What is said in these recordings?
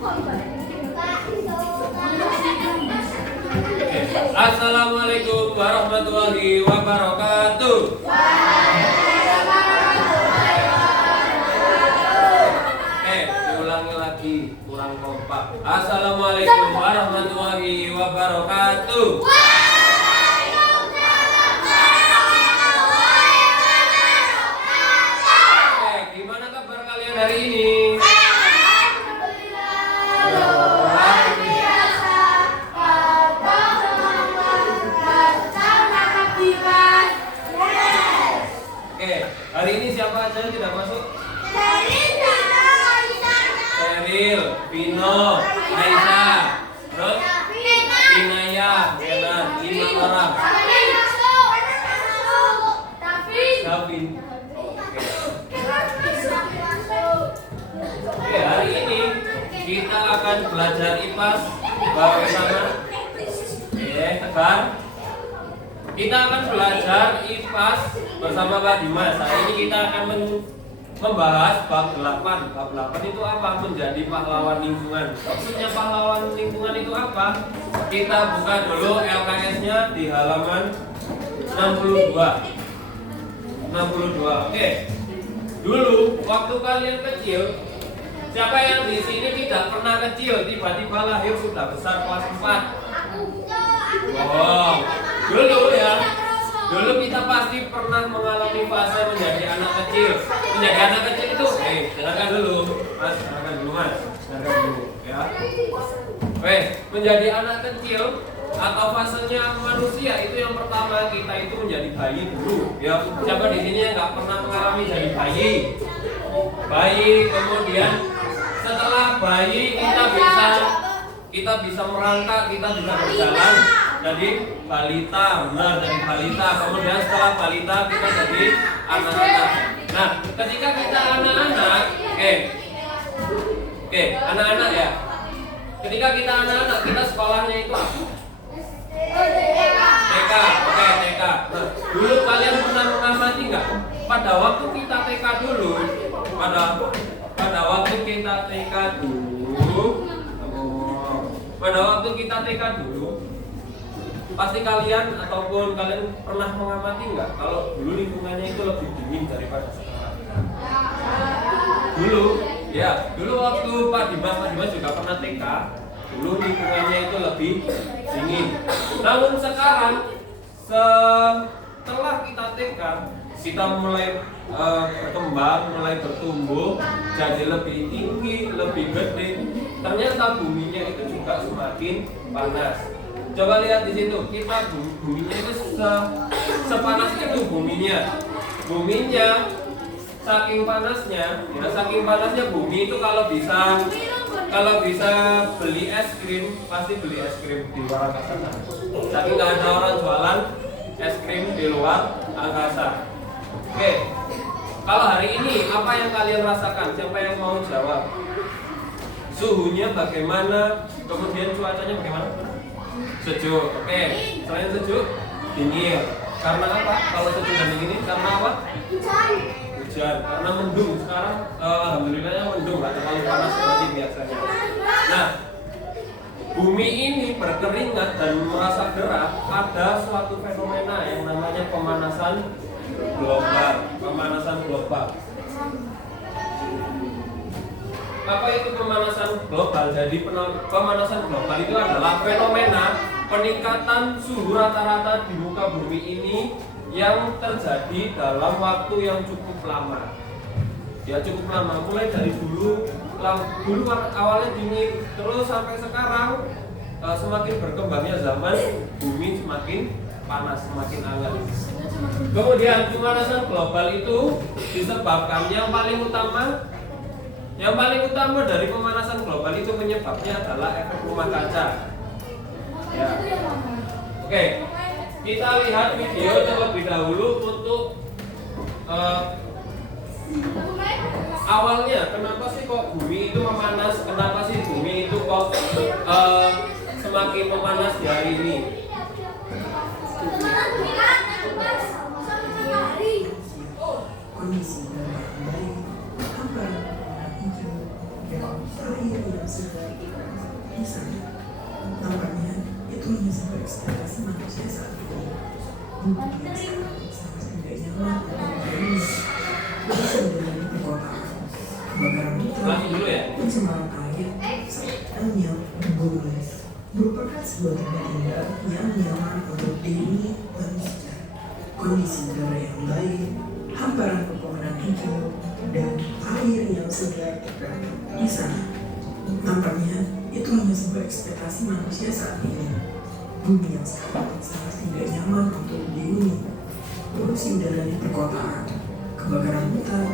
Assalamualaikum warahmatullahi wabarakatuh. Diulangi lagi, kurang kompak. Assalamualaikum warahmatullahi wabarakatuh. Gimana kabar kalian hari ini? Hari ini siapa aja yang tidak masuk? Seril, Vino, Aisyah, terus Inaya, benar, 5 orang. Davin. Oke, hari ini kita akan belajar IPAS bersama. Tegar. Kita akan belajar IPAS bersama Pak Dimas. Hari ini kita akan membahas bab 8. Bab 8 itu apa? Menjadi pahlawan lingkungan. Maksudnya pahlawan lingkungan itu apa? Kita buka dulu LKS-nya di halaman 62. Oke. Dulu waktu kalian kecil, siapa yang di sini tidak pernah kecil, tiba-tiba lahir sudah besar kelas 4? Oh, dulu kita pasti pernah mengalami fase menjadi anak kecil. Menjadi anak kecil itu, dengarkan dulu mas, ya. Menjadi anak kecil atau fasenya manusia itu yang pertama kita itu menjadi bayi dulu. Ya, siapa di sini yang nggak pernah mengalami jadi bayi? Kemudian setelah bayi kita bisa merangkak, kita bisa berjalan. Jadi balita, benar, dari balita. Kemudian setelah balita kita jadi anak-anak. Nah, ketika kita anak-anak, anak-anak ya. Ketika kita anak-anak, kita sekolahnya itu apa? TK, TK. Nah, dulu kalian pernah mengamati nggak? Pada waktu kita TK dulu, pasti kalian ataupun kalian pernah mengamati nggak kalau dulu lingkungannya itu lebih dingin daripada sekarang? Dulu waktu Pak Dimas juga pernah TK, dulu lingkungannya itu lebih dingin. Namun sekarang setelah kita TK, kita mulai berkembang, mulai bertumbuh, jadi lebih tinggi, lebih gede. Ternyata buminya itu juga semakin panas. Coba lihat di situ, kita buminya itu sepanas itu buminya. Saking panasnya bumi itu kalau bisa beli es krim, pasti beli es krim di luar angkasa. Saking nggak ada orang jualan es krim di luar angkasa. Oke, kalau hari ini apa yang kalian rasakan? Siapa yang mau jawab? Suhunya bagaimana? Kemudian cuacanya bagaimana? Sejuk. Oke. Selain sejuk, dingin. Karena apa? Kalau sejuk dan dingin ini karena apa? Hujan. Karena mendung. Sekarang alhamdulillahnya mendung, nggak terlalu panas seperti biasanya. Nah, bumi ini berkeringat dan merasa gerah. Ada suatu fenomena yang namanya pemanasan global. Apa itu pemanasan global? Jadi pemanasan global itu adalah fenomena peningkatan suhu rata-rata di muka bumi ini yang terjadi dalam waktu yang cukup lama. Ya, cukup lama. Mulai dari dulu awalnya dingin, terus sampai sekarang semakin berkembangnya zaman, bumi semakin panas, semakin hangat. Kemudian pemanasan global itu disebabkan yang paling utama dari pemanasan global itu penyebabnya adalah efek rumah kaca. Ya. Oke, kita lihat video terlebih dahulu untuk awalnya kenapa sih kok bumi itu memanas? Kenapa sih bumi itu kok semakin memanas di hari ini? Kondisi kembali kabar itu dan air segar di sana. Tampaknya itu hanya sebuah ekspektasi manusia saat ini. Bumi yang sekarang sangat tidak nyaman untuk dihuni. Berasal dari perkotaan, kebakaran hutan, pencemaran air, serta yang bumi merupakan sebuah tempat tinggal yang nyaman untuk dihuni manusia. Kondisi udara yang baik, hamparan pepohonan hijau, dan air yang segar terdapat di sana. Tampaknya itu hanya sebuah ekspektasi manusia saat ini. Bumi yang sekarang sangat tidak nyaman untuk dihuni. Polusi udara di perkotaan, kebakaran hutan,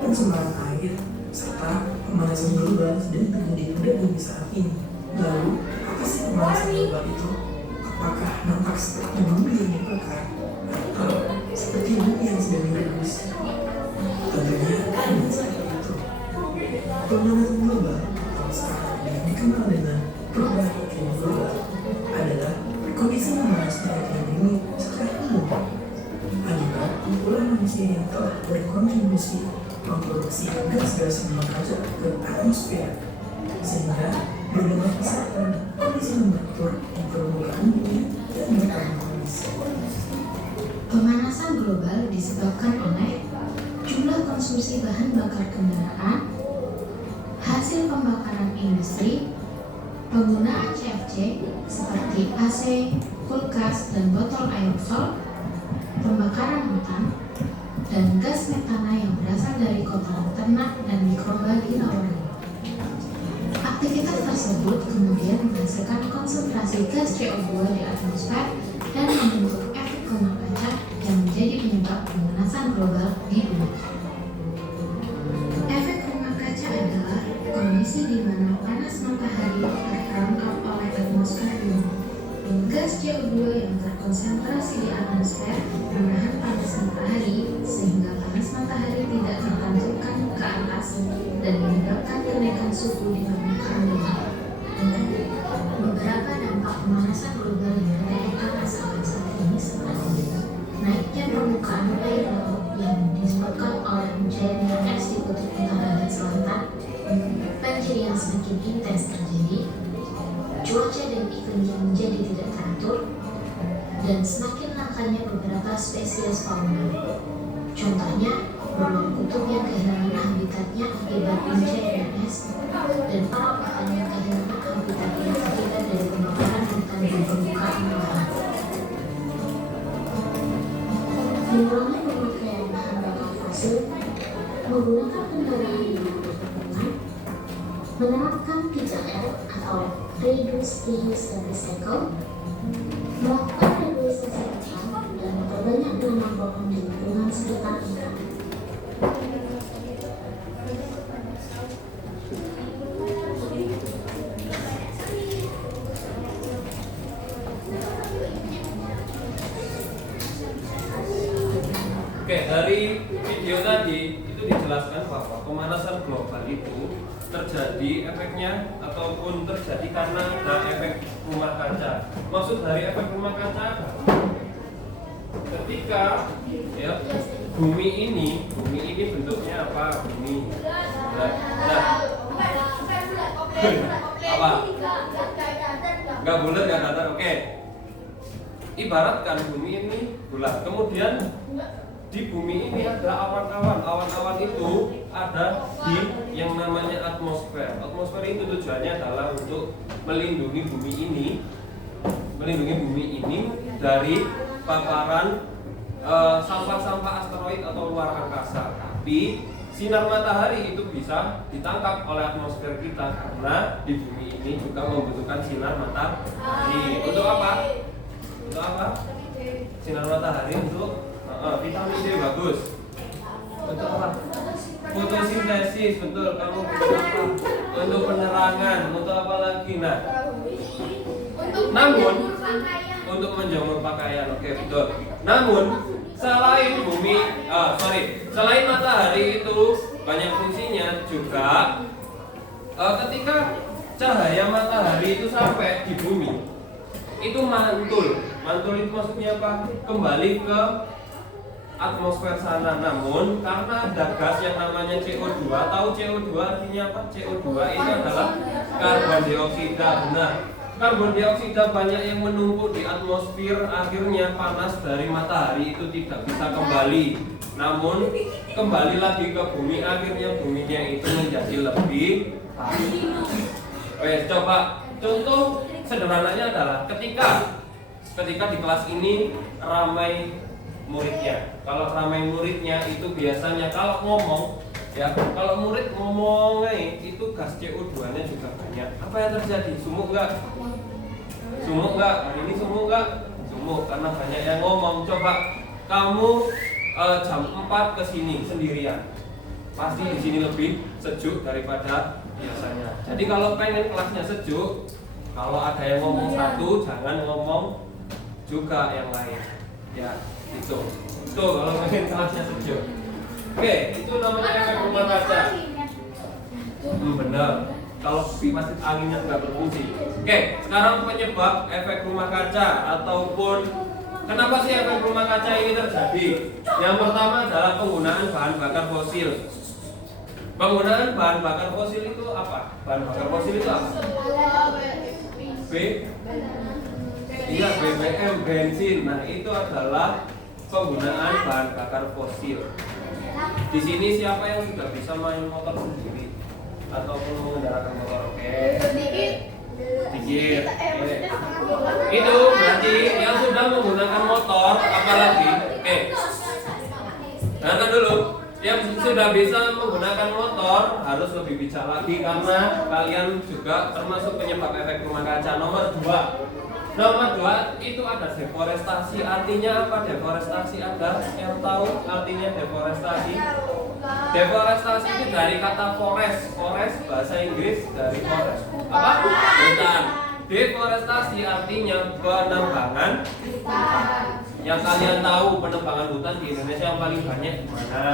pencemaran air, serta pemanasan global dan pengendalian bumi saat ini. Lalu, apa sih pemanasan global itu? Apakah nampak seperti bumi yang dibakar atau seperti bumi yang sedang direbus? Tentunya tidak seperti itu. Pemanasan global atau sekarang yang dikenal dengan perubahan iklim global adalah kondisi memanasnya iklim bumi secara umum akibat kumpulan manusia yang telah berkontribusi memproduksi gas-gas rumah kaca ke atmosfer, sehingga berdampak besar pada kondisi temperatur di permukaan bumi yang bertambah kondisi. Pemanasan global disebabkan oleh jumlah konsumsi bahan bakar kendaraan, hasil pembakaran industri, penggunaan CFC seperti AC, kulkas, dan botol aerosol, pembakaran hutan, dan gas metana yang berasal dari kotoran ternak dan mikroba di laut. Aktivitas tersebut kemudian menghasilkan konsentrasi gas CO2 di atmosfer dan membentuk efek rumah kaca yang menjadi penyebab pemanasan global di bumi. Efek rumah kaca adalah kondisi di mana panas matahari terperangkap oleh atmosfer bumi. Gas CO2 yang terkonsentrasi di atmosfer menahan panas matahari sehingga panas matahari tidak terpantulkan ke atas dan menyebabkan kenaikan suhu di permukaan bumi. Beberapa dampak pemanasan global yang kita rasakan saat ini seperti naiknya permukaan air laut yang disebabkan oleh mencairnya es di kutub utara dan selatan, banjir yang semakin intens terjadi, cuaca dan iklim yang menjadi tidak teratur, dan semakin langkanya beberapa spesies fauna. Contohnya, beruang kutub yang kehilangan habitatnya akibat pencairan es, dan para petani yang kehilangan habitatnya akibat dari pembakaran hutan di permukaan laut. Mengurangi pemakaian bahan bakar fosil, menggunakan kendaraan yang ramah lingkungan, menerapkan 3R atau reduce, reuse, dan recycle, melakukan reboisasi hutan, dan memperbanyak menanam pohon di lingkungan sekitar kita. Oke, dari video tadi itu dijelaskan bahwa pemanasan global itu terjadi efeknya ataupun terjadi karena ada efek rumah kaca. Maksud dari efek rumah kaca ketika ya bumi ini bentuknya apa? Bumi. Apa? Nggak bulat, nggak datar. Oke. Ibaratkan bumi ini bulat. Kemudian di bumi ini ada awan-awan. Awan-awan itu ada di yang namanya atmosfer. Atmosfer itu tujuannya adalah untuk melindungi bumi ini dari paparan sampah-sampah asteroid atau luar angkasa. Tapi sinar matahari itu bisa ditangkap oleh atmosfer kita karena di bumi ini juga membutuhkan sinar matahari. Untuk apa? Untuk apa? Sinar matahari untuk vitamin D bagus. Untuk apa? Fotosintesis, betul. Kamu untuk apa? Untuk penerangan. Untuk apa lagi? Nah, namun untuk menjemur pakaian, oke, betul. Namun selain selain matahari itu banyak fungsinya juga. Ketika cahaya matahari itu sampai di bumi, itu mantul itu maksudnya apa? Kembali ke atmosfer sana. Namun karena ada gas yang namanya CO2, tahu CO2 artinya apa? CO2 itu adalah dioksida, benar. Karbon dioksida banyak yang menumpuk di atmosfer, akhirnya panas dari matahari itu tidak bisa kembali. Namun kembali lagi ke bumi, akhirnya buminya itu menjadi lebih panas. Coba contoh sederhananya adalah ketika di kelas ini ramai muridnya. Kalau ramai muridnya itu biasanya kalau ngomong ya, kalau murid ngomong itu gas CO2-nya juga banyak. Apa yang terjadi? Sumuk enggak? Sumuk enggak? Hari ini sumuk enggak? Sumuk karena banyak yang ngomong. Coba kamu jam 4 ke sini sendirian. Pasti di sini lebih sejuk daripada biasanya. Jadi kalau pengen kelasnya sejuk, kalau ada yang ngomong satu, jangan ngomong juga yang lain. Ya, itu. Tuh kalau pengen kelasnya sejuk. Oke, itu namanya efek rumah kaca. Benar. Kalau kipas anginnya nggak berfungsi. Oke, sekarang penyebab efek rumah kaca ataupun kenapa sih efek rumah kaca ini terjadi? Yang pertama adalah penggunaan bahan bakar fosil. Penggunaan bahan bakar fosil itu apa? Bahan bakar fosil itu apa? Iya, BBM, bensin. Nah, itu adalah penggunaan bahan bakar fosil. Di sini siapa yang sudah bisa main motor sendiri ataupun mengendaраkan motor? Oke. Dikit. Itu berarti yang sudah menggunakan motor, apalagi? Oke. Dengarkan dulu. Yang sudah bisa menggunakan motor harus lebih bijak lagi karena kalian juga termasuk penyebab efek rumah kaca. Nomor 2 itu ada deforestasi. Artinya apa deforestasi? Ada yang tahu artinya deforestasi? Deforestasi itu dari kata forest. Forest bahasa Inggris dari forest. Apa? Hutan. Deforestasi artinya penebangan hutan. Yang kalian tahu penebangan hutan di Indonesia yang paling banyak di mana?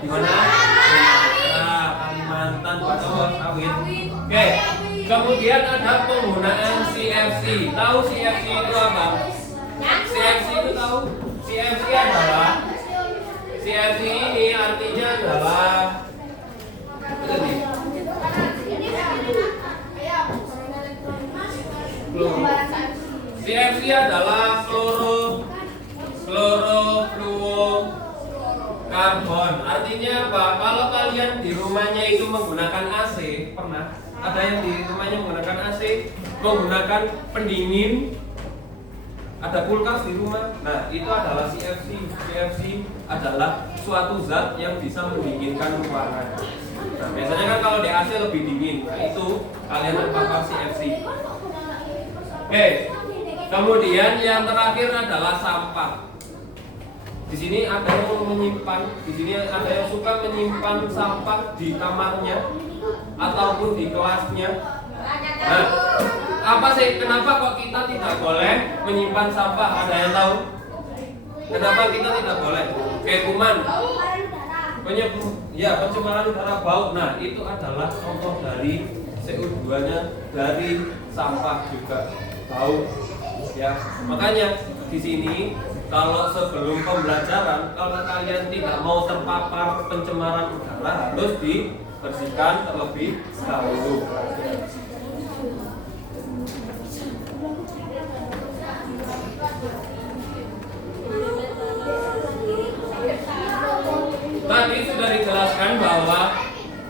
Di mana? Sumatera, Kalimantan, Papua, sawit. Oke. Kemudian ada penggunaan CFC. Tahu CFC itu apa? CFC itu tahu? CFC ini artinya adalah CFC adalah klorofluorokarbon. Artinya apa? Kalau kalian di rumahnya itu menggunakan AC, pernah? Ada yang di rumahnya menggunakan AC, menggunakan pendingin, ada kulkas di rumah. Nah, itu adalah CFC. CFC adalah suatu zat yang bisa mendinginkan ruangan. Nah, biasanya kan kalau di AC lebih dingin. Nah, itu kalian terpapar CFC. Oke. Kemudian yang terakhir adalah sampah. Di sini ada yang menyimpan, di sini ada yang suka menyimpan sampah di kamarnya ataupun di kelasnya. Nah, apa sih? Kenapa kok kita tidak boleh menyimpan sampah? Ada yang tahu? Kenapa kita tidak boleh? Kayak kuman, pencemaran udara, bau. Nah, itu adalah contoh dari CO2-nya dari sampah juga bau. Ya, makanya di sini kalau sebelum pembelajaran, kalau kalian tidak mau terpapar pencemaran udara harus dibersihkan terlebih dahulu. Tadi sudah dijelaskan bahwa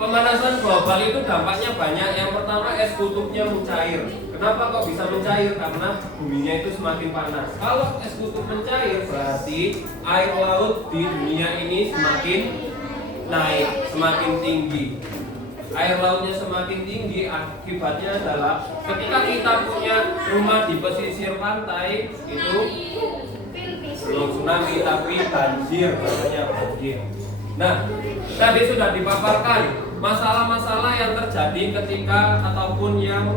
pemanasan global itu dampaknya banyak. Yang pertama, es kutubnya mencair. Kenapa kok bisa mencair? Karena buminya itu semakin panas. Kalau es kutub mencair berarti air laut di dunia ini semakin naik, semakin tinggi. Air lautnya semakin tinggi, akibatnya adalah ketika kita punya rumah di pesisir pantai itu belum tsunami tapi banjir, namanya banjir. Nah, tadi sudah dipaparkan masalah-masalah yang terjadi ketika ataupun yang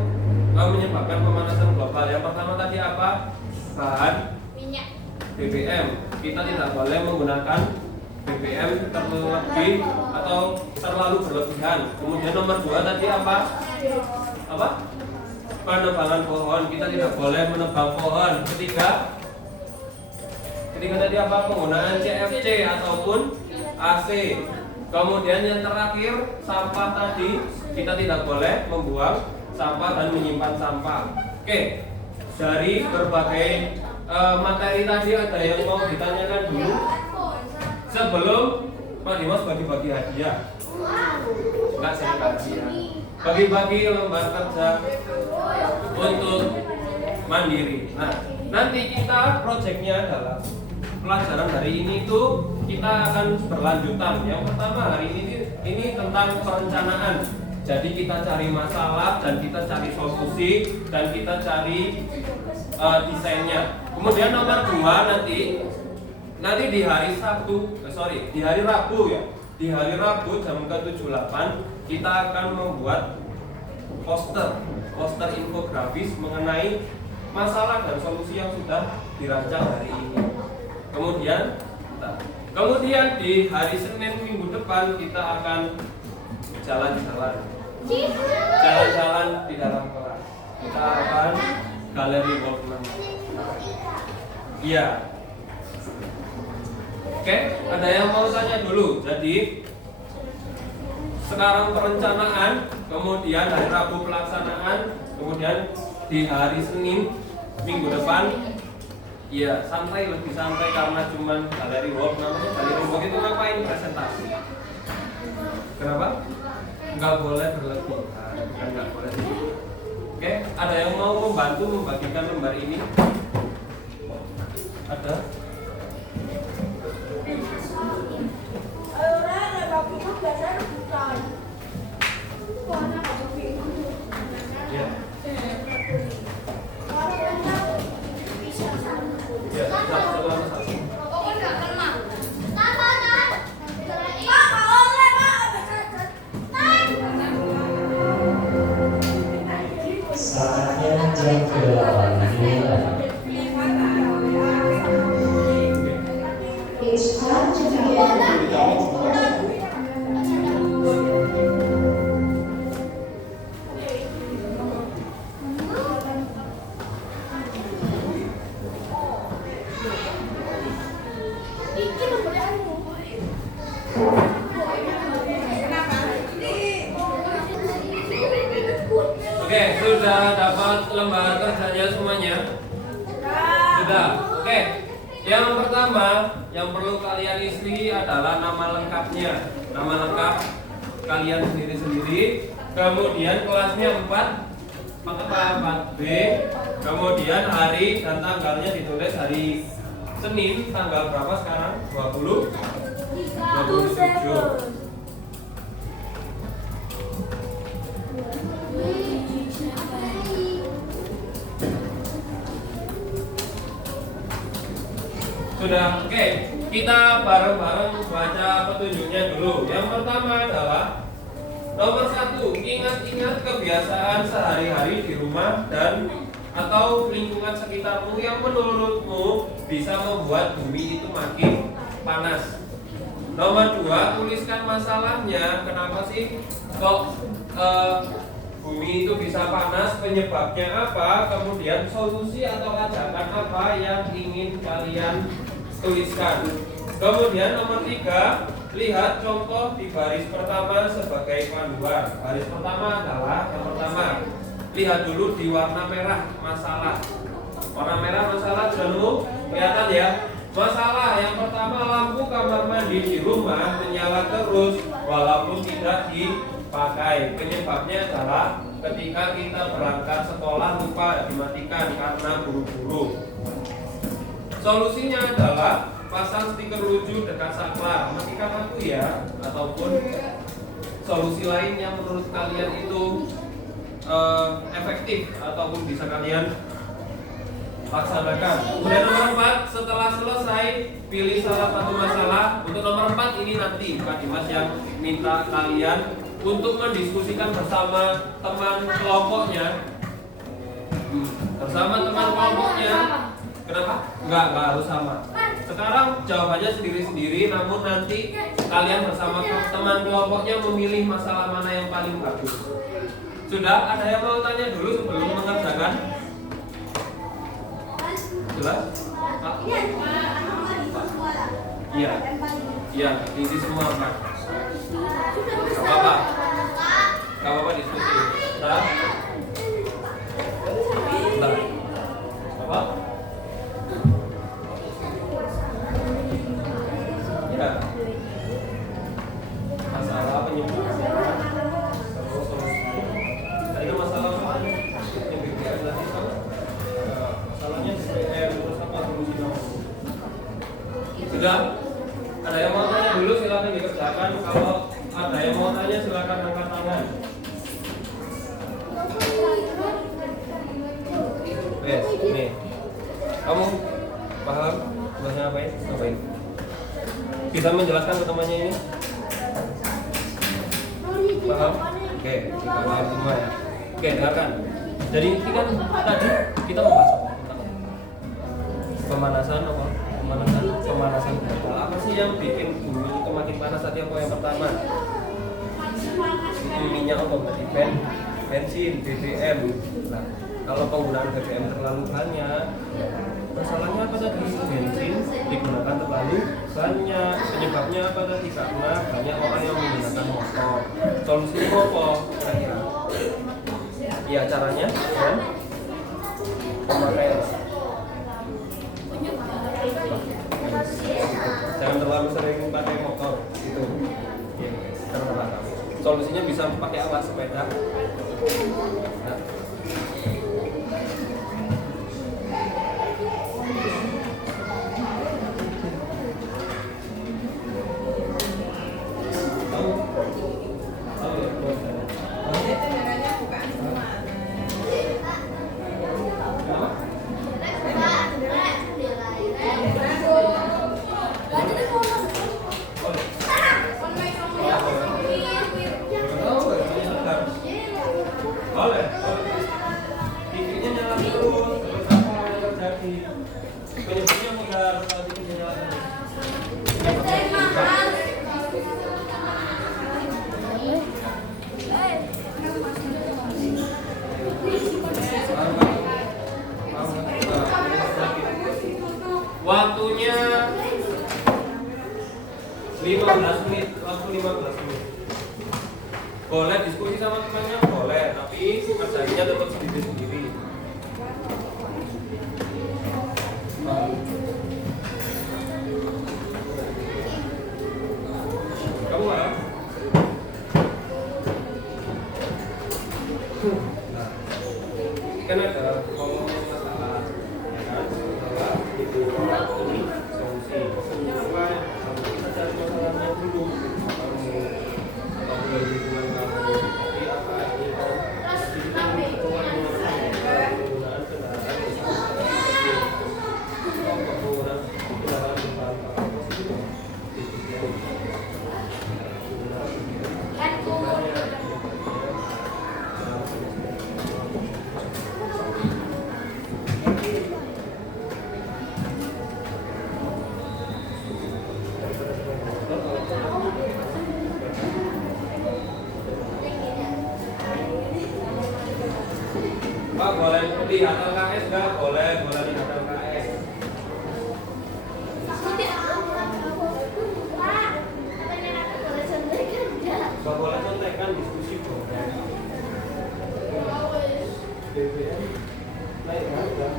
menyebabkan pemanasan global. Yang pertama tadi apa? Bahan minyak BBM. Kita tidak boleh menggunakan BBM terlebih atau terlalu berlebihan. Kemudian nomor 2 tadi apa? Penebangan pohon. Kita tidak boleh menebang pohon. Ketiga tadi apa? Penggunaan CFC ataupun AC. Kemudian yang terakhir sampah tadi, kita tidak boleh membuang sampah dan menyimpan sampah. Oke, dari berbagai materi tadi ada yang mau ditanyakan dulu sebelum Pak Dimas bagi-bagi hadiah? Enggak, saya kasih ya. Bagi-bagi lembar kerja untuk mandiri. Nah, nanti kita proyeknya adalah pelajaran hari ini itu kita akan berlanjutan. Yang pertama hari ini tentang perencanaan. Jadi kita cari masalah dan kita cari solusi dan kita cari desainnya. Kemudian nomor 2 nanti di hari di hari Rabu ya. Di hari Rabu jam ke-7.8 kita akan membuat poster infografis mengenai masalah dan solusi yang sudah dirancang hari ini. Kemudian di hari Senin minggu depan kita akan jalan-jalan di dalam kelas. Kita akan galeri walk namanya. Iya. Oke, ada yang mau tanya dulu. Jadi sekarang perencanaan, kemudian hari Rabu pelaksanaan, kemudian di hari Senin minggu depan, ya santai, lebih santai karena cuman galeri walk namanya. Galeri walk itu ngapain? Presentasi. Kenapa? Nggak boleh berlebihan, bukan nggak boleh. Oke, ada yang mau membantu membagikan lembar ini? Ada? Ya. Ya, satu. Saatnya jam ke-8 dimulai. It's time to begin. Oke, sudah dapat lembar kerjanya semuanya? Sudah. Oke. Yang pertama yang perlu kalian isi adalah nama lengkapnya. Nama lengkap kalian sendiri-sendiri. Kemudian kelasnya 4B. Kemudian hari dan tanggalnya ditulis hari Senin, tanggal berapa sekarang? 27. Sudah, oke. Kita bareng-bareng baca petunjuknya dulu. Yang pertama adalah nomor 1, ingat-ingat kebiasaan sehari-hari di rumah dan atau lingkungan sekitarmu yang menurutmu bisa membuat bumi itu makin panas. Nomor 2, tuliskan masalahnya. Kenapa sih kok bumi itu bisa panas, penyebabnya apa, kemudian solusi atau ajakan apa yang ingin kalian tuliskan. Kemudian nomor 3, lihat contoh di baris pertama sebagai panduan. Baris pertama adalah yang pertama, lihat dulu di warna merah masalah. Warna merah masalah sudah nemu? Kelihatan ya? Masalah yang pertama, lampu kamar mandi di rumah menyala terus walaupun tidak dipakai. Penyebabnya adalah ketika kita berangkat sekolah lupa dimatikan karena buru-buru. Solusinya adalah pasang stiker lucu dekat saklar. Matikan aku ya. Ataupun solusi lain yang menurut kalian itu efektif ataupun bisa kalian laksanakan. Kemudian nomor 4, setelah selesai pilih salah satu masalah. Untuk nomor 4 ini nanti Pak Dimas yang minta kalian untuk mendiskusikan bersama teman kelompoknya. Bersama teman kelompoknya. Kenapa? Enggak harus sama. Sekarang jawabannya sendiri-sendiri, namun nanti kalian bersama teman kelompoknya memilih masalah mana yang paling bagus. Sudah? Ada yang mau tanya dulu sebelum mengerjakan? Jelas? Pak? Iya. Iya, isi semua Pak. Gak apa-apa. Gak apa-apa diskusi. Sudah? Wes, nih. Kamu paham bahasa ngapain? Ngapain? Bisa menjelaskan ke temannya ini? Paham? Oke, kita paham semua ya. Oke, dengarkan. Jadi ini kan tadi kita membahas tentang pemanasan apa? Pemanasan global. Apa sih yang bikin bumi itu makin panas tadi apa yang pertama? Minyak apa berarti? Bensin, BBM. Nah, kalau penggunaan BBM terlalu banyak, masalahnya apa tadi? Bensin digunakan terlalu banyak. Penyebabnya apa tadi? Karena banyak orang yang menggunakan motor. Solusinya apa kira-kira? Ya caranya kan pemakaian. Jangan terlalu sering pakai motor itu. Ya, terserah kamu. Solusinya bisa pakai apa? Sepeda. Nah. Boleh. TV-nya nyala terus apa yang terjadi? Penyebabnya mudar kalau TV-nya nyala terus. Waktunya 15 menit, waktu 15 menit. Boleh diskusi sama temannya, boleh, tapi kerjanya tetap sendiri-sendiri. Kamu marah? Nah, kan ada ngomongin masalah, ya kan? Masalah itu ini solusi. Mulai kita cari masalahnya dulu. Kalau lingkungan kamu, tapi apa ini? Jadi kita penggunaan kendaraan Pak, boleh di hotel KS nggak? Boleh di hotel KS. Nggak boleh contekan, diskusi boleh. BBM naik harga.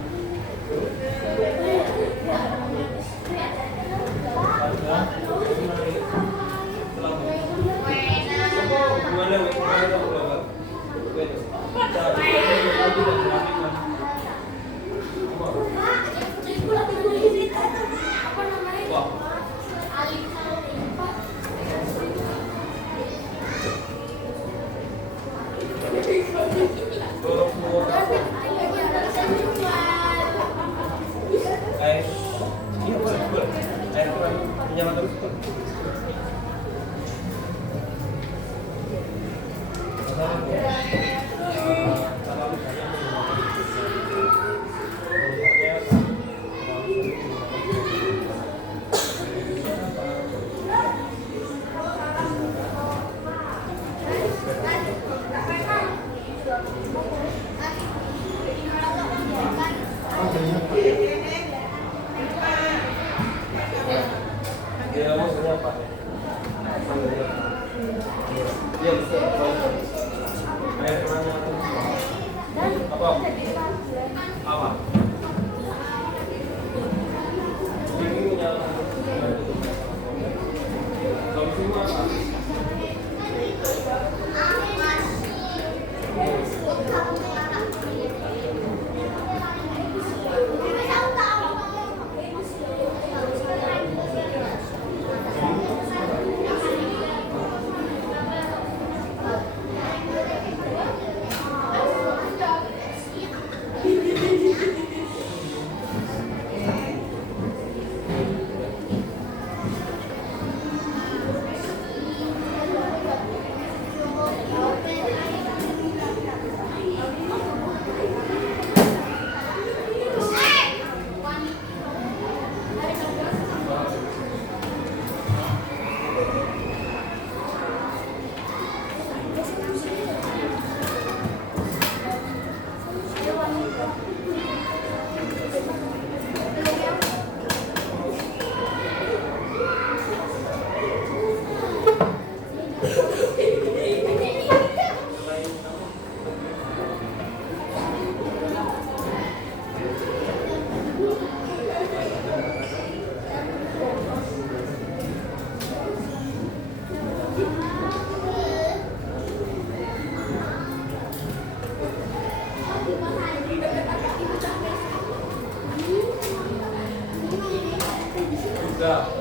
Harga naik. Selamat. Gimana? Enggak.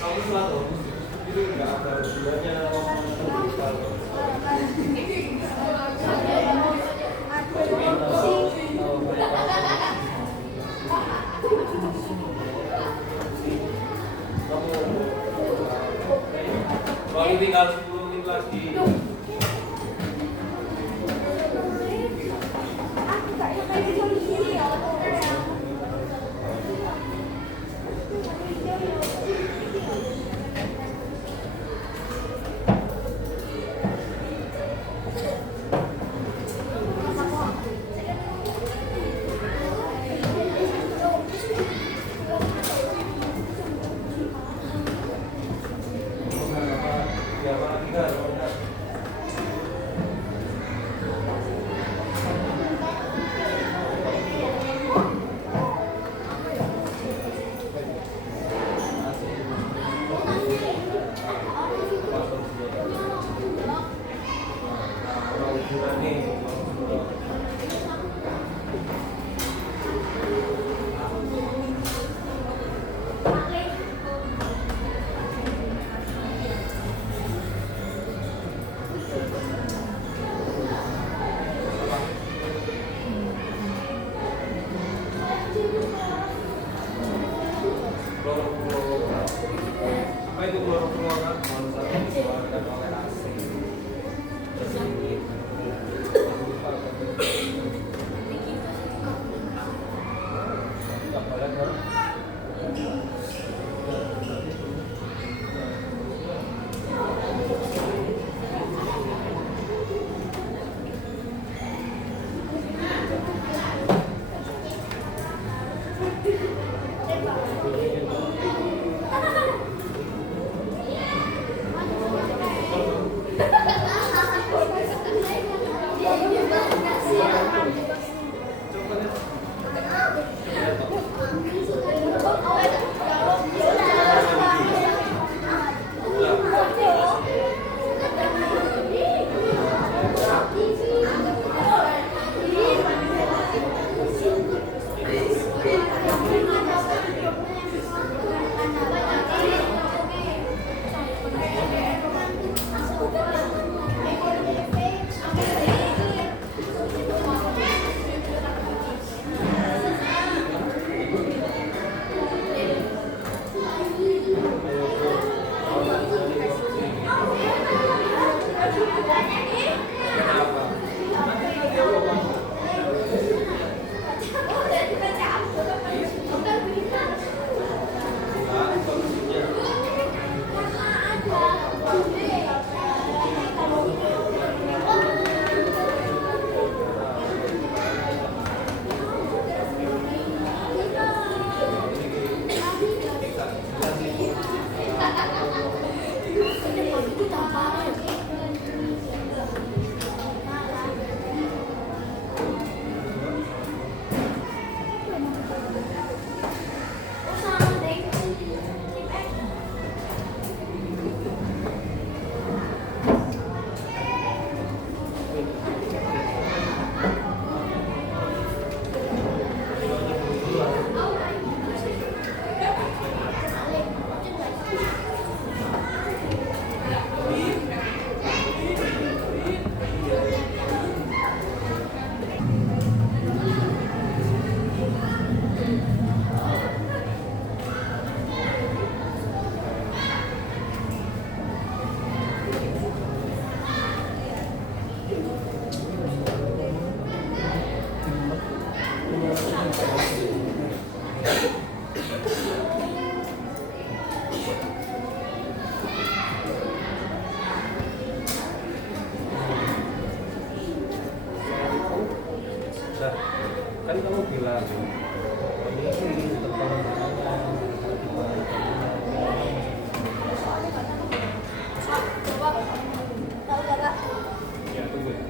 Kamu selalu ini enggak ada hubungannya kalau tinggal 10 menit lagi. Apa itu kloroform? Dikeluarkan oleh AC. Kan kamu bilang ini untuk pengembangan ya tunggu ya.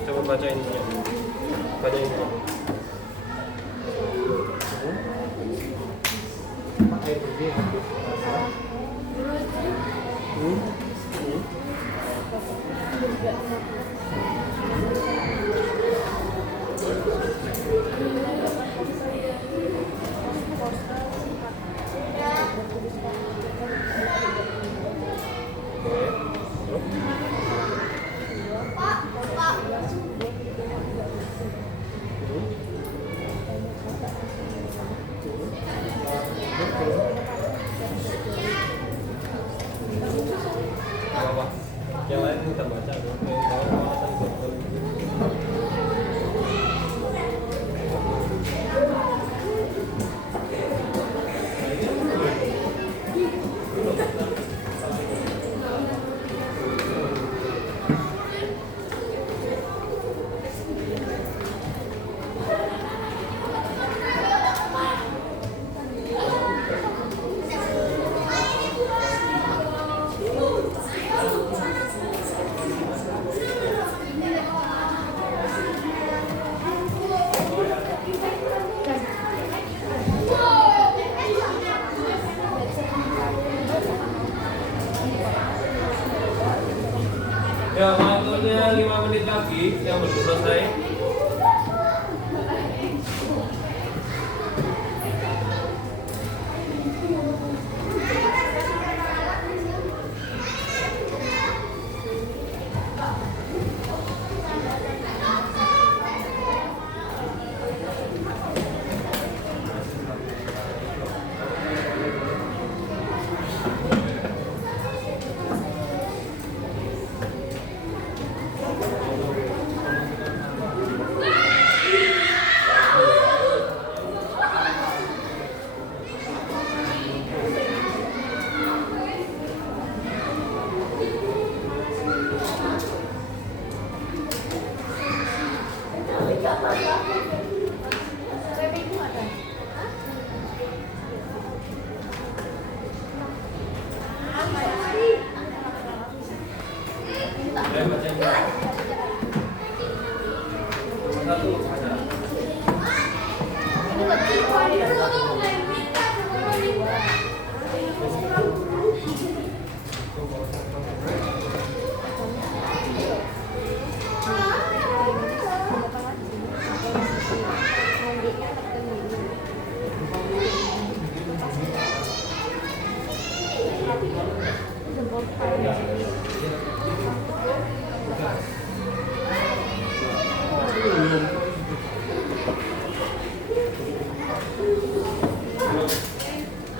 Coba baca intinya. Baca intinya. Apa? Yang lain kita baca. Ya, waktunya 5 menit lagi yang belum selesai. Satu, baca.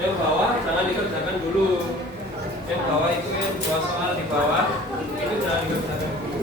Yang bawah jangan dikerjakan dulu. Yang bawah itu yang 2 soal di bawah itu jangan dikerjakan dulu.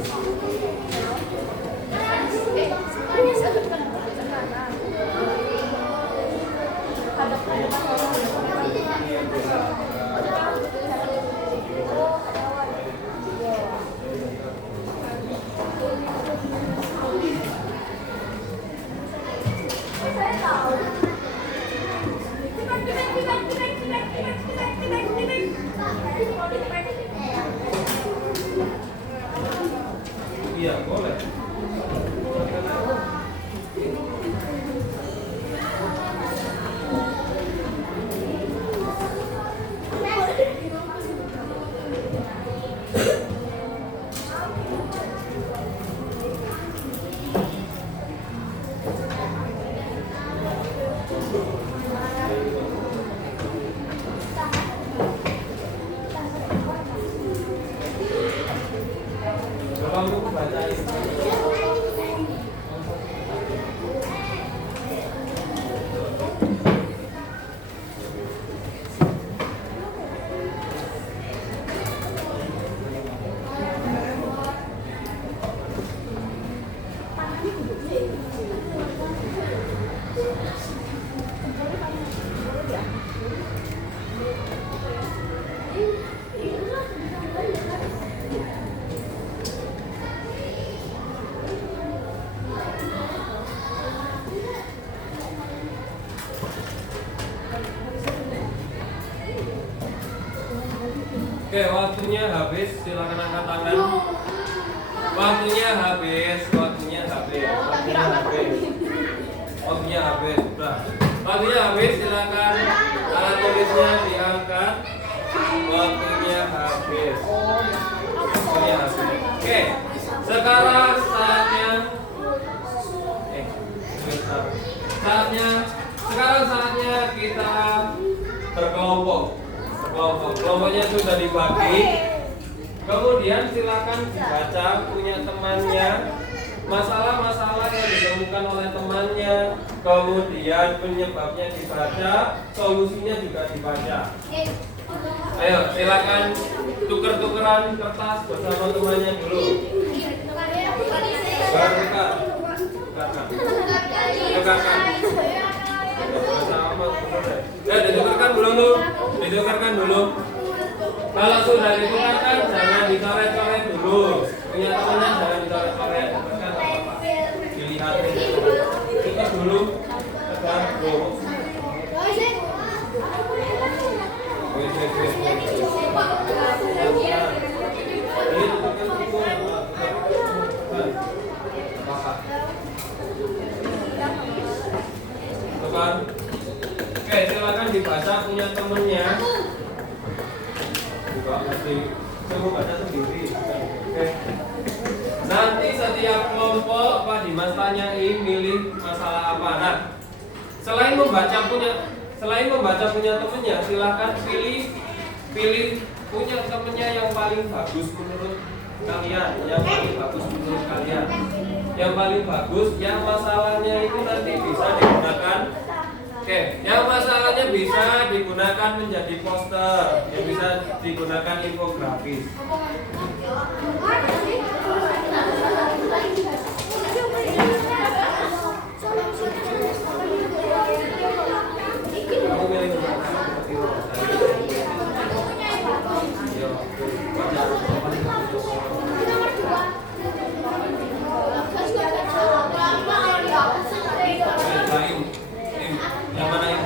Iya, boleh. Kamu baca itu. Oke, waktunya habis. Silakan angkat tangan. Waktunya habis. ini hasilnya. Oke, sekarang saatnya kita berkelompok. Kelompoknya sudah dibagi. Kemudian silakan dibaca punya temannya masalah-masalah yang ditemukan oleh temannya, kemudian penyebabnya dibaca, solusinya juga dibaca. Ayo silakan tuker-tukeran kertas bersama temannya dulu. Ditukarkan dulu. Kalau sudah ditukarkan jangan dicoret-coret dulu. Punya temannya jangan dicoret-coret. Dilihat tukar dulu. Tukar dulu. Oke, silakan dibaca punya temennya. Juga mesti semua baca sendiri. Oke. Nanti setiap kelompok Pak Dimas tanyain milih masalah apa. Nah, selain membaca punya temennya, silakan pilih punya temennya yang paling bagus menurut kalian, yang paling bagus, yang masalahnya itu nanti bisa digunakan. Oke, yang masalahnya bisa digunakan menjadi poster, yang bisa digunakan infografis. Yang mana yang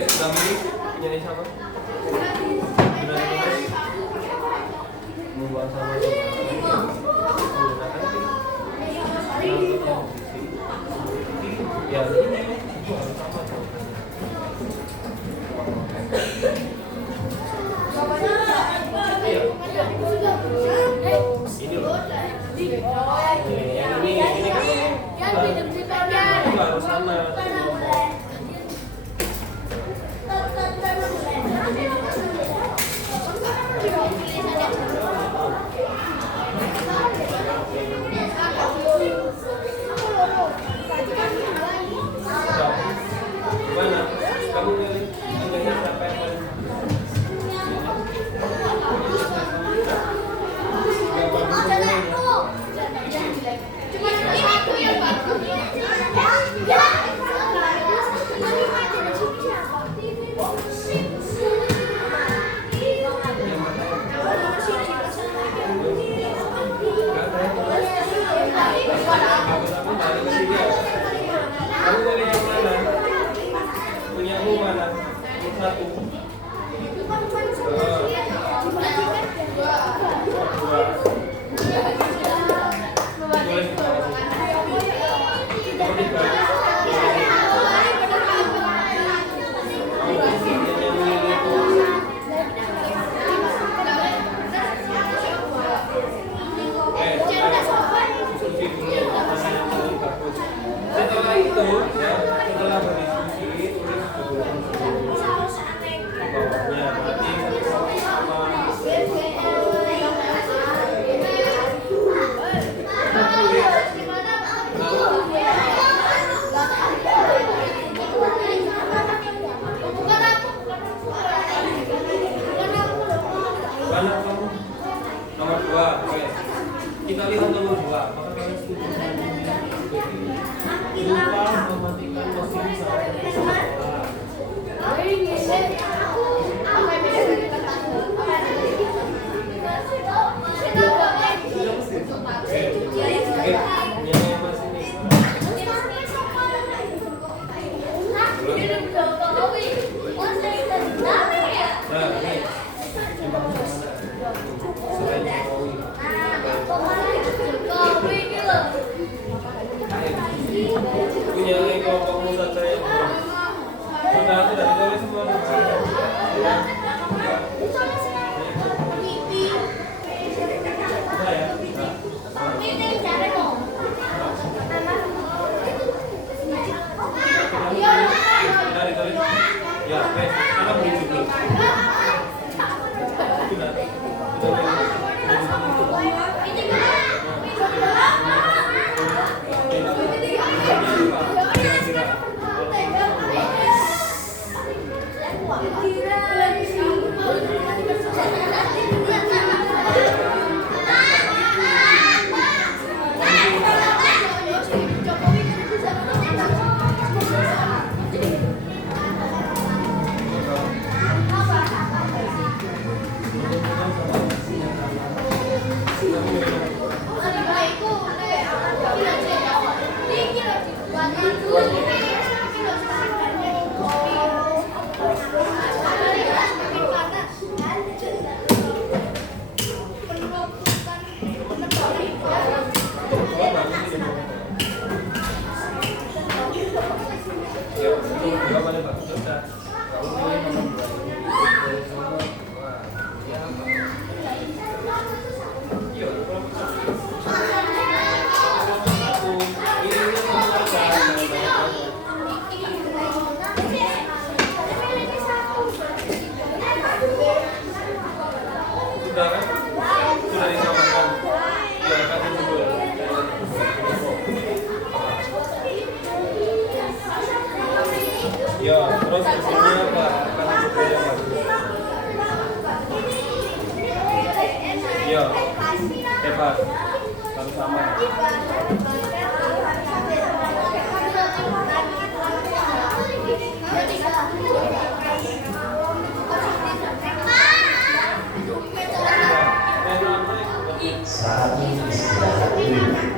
sudah milih punya siapa? Membuat sama ya ini ini loh. Ini kan itu ya setelah berdiskusi tulis dulu bawahnya berarti mana kamu nomor 2. Oke, kita lihat nomor 2. Apakah kalian setuju dengan lupa mematikan mesin saat sekolah? Punya kelompokmu saja yang sudah ditulis semua. Sudah ya. Sudah ditulis. Ya, baik. Mana beri dulu. Sudah. Ya, terus isinya apa? Ya, bebas, harus sama. Saatnya istirahat dulu.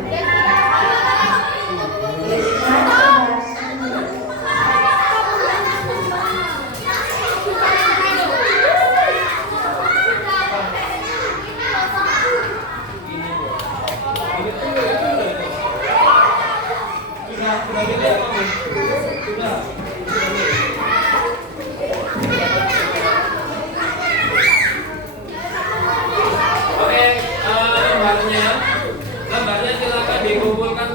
Gambarnya silakan dikumpulkan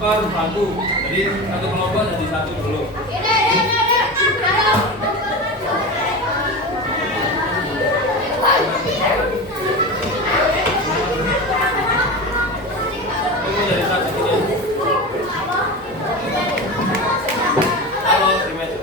per bangku. Jadi satu kelompok jadi satu dulu. Ini dari satu sini. Halo, terima kasih.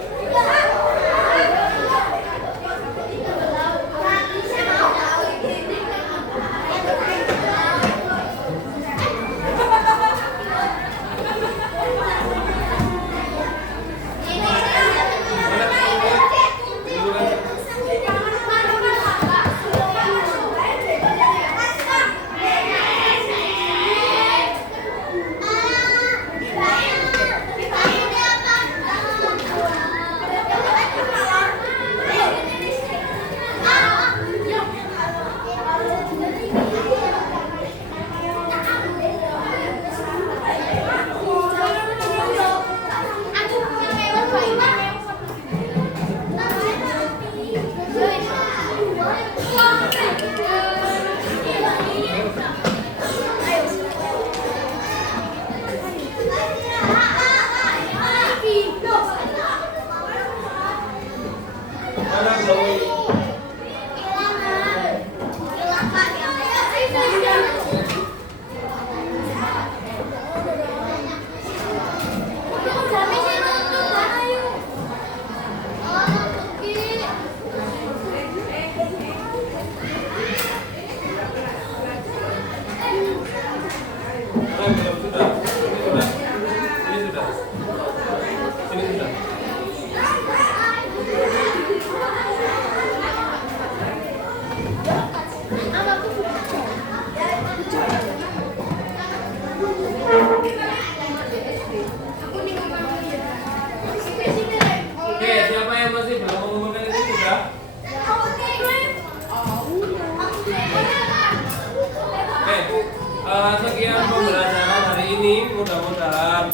Sekian pembelajaran hari ini, mudah-mudahan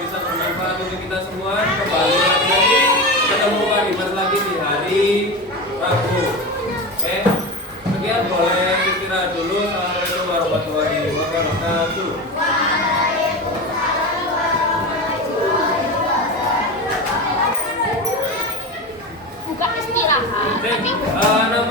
bisa bermanfaat untuk kita semua. Kembali lagi ketemu Pak Dimas lagi di hari Rabu. Oke, sekian, boleh istirahat dulu. Assalamualaikum warahmatullahi wabarakatuh. Buka istirahat. Namanya